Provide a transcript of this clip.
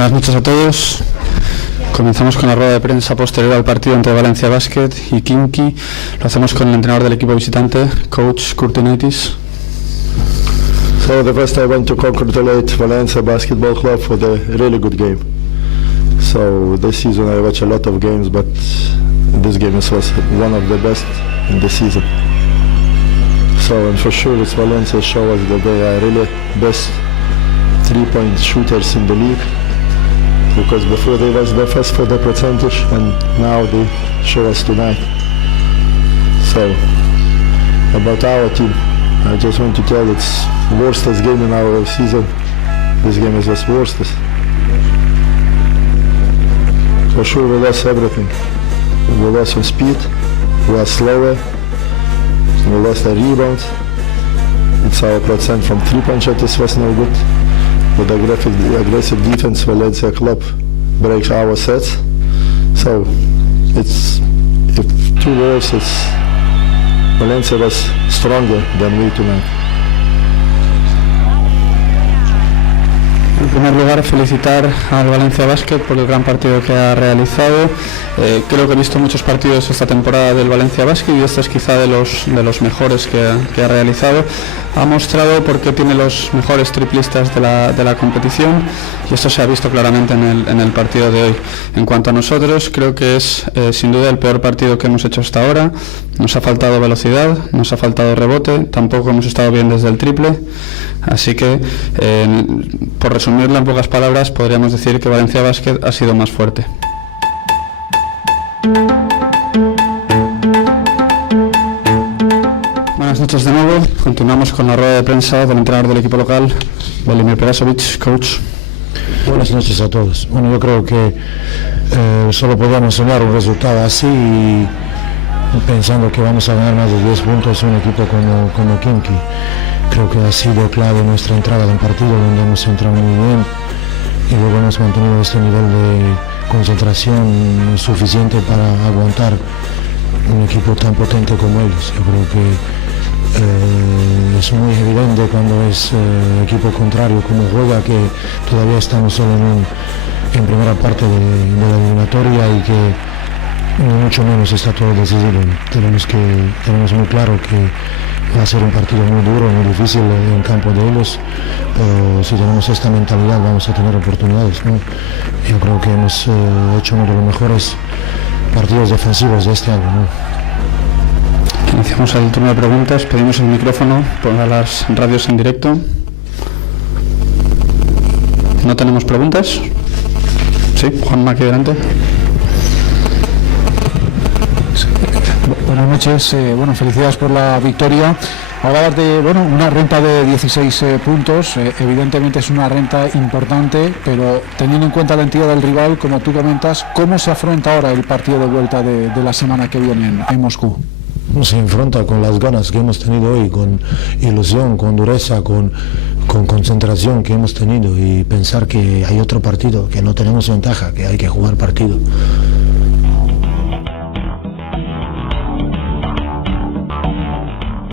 Buenas noches a todos. Comenzamos con la rueda de prensa posterior al partido entre Valencia Basket y Khimki. Lo hacemos con el entrenador del equipo visitante, Coach Kurtinaitis. So the first I want to congratulate Valencia Basketball Club for the really good game. So this season I watch a lot of games, but this game was one of the best in the season. So and for sure it's Valencia show us that they are really best three-point shooters in the league, because before they was the first for the percentage and now they show us tonight. So about our team, I just want to tell it's worstest game in our season. This game is just worstest. For sure we lost everything. We lost on speed, we lost slower, we lost the rebounds. It's our percent from three-point shot was no good. With aggressive defense, Valencia club breaks our sets. So it's, if two words, it's Valencia was stronger than we tonight. En primer lugar, felicitar al Valencia Basket por el gran partido que ha realizado. Creo que he visto muchos partidos esta temporada del Valencia Basket y este es quizá de los mejores que ha realizado. Ha mostrado por qué tiene los mejores triplistas de la competición y esto se ha visto claramente en el partido de hoy. En cuanto a nosotros, creo que es sin duda el peor partido que hemos hecho hasta ahora. Nos ha faltado velocidad, nos ha faltado rebote, tampoco hemos estado bien desde el triple. Así que, por resumirlo en pocas palabras, podríamos decir que Valencia Basket ha sido más fuerte. Buenas noches de nuevo. Continuamos con la rueda de prensa del entrenador del equipo local, Velimir Perasovic. Coach. Buenas noches a todos. Bueno, yo creo que solo podemos soñar un resultado así y pensando que vamos a ganar más de 10 puntos un equipo como Khimki. Creo que ha sido clave nuestra entrada en partido, donde hemos entrado muy bien y luego hemos mantenido este nivel de concentración suficiente para aguantar un equipo tan potente como ellos. Yo creo que es muy evidente cuando es equipo contrario como juega, que todavía estamos solo en primera parte de la eliminatoria y que mucho menos está todo decidido. Tenemos muy claro que va a ser un partido muy duro, muy difícil en campo de ellos, pero si tenemos esta mentalidad vamos a tener oportunidades, ¿no? Yo creo que hemos hecho uno de los mejores partidos defensivos de este año, ¿no? Iniciamos el turno de preguntas, pedimos el micrófono para las radios en directo. ¿No tenemos preguntas? Sí, Juanma, aquí delante. Buenas noches, felicidades por la victoria. Hablabas de una renta de 16 puntos, evidentemente es una renta importante, pero teniendo en cuenta la entidad del rival, como tú comentas, ¿cómo se afronta ahora el partido de vuelta de la semana que viene en Moscú? Se enfrenta con las ganas que hemos tenido hoy, con ilusión, con dureza, con concentración que hemos tenido y pensar que hay otro partido, que no tenemos ventaja, que hay que jugar partido.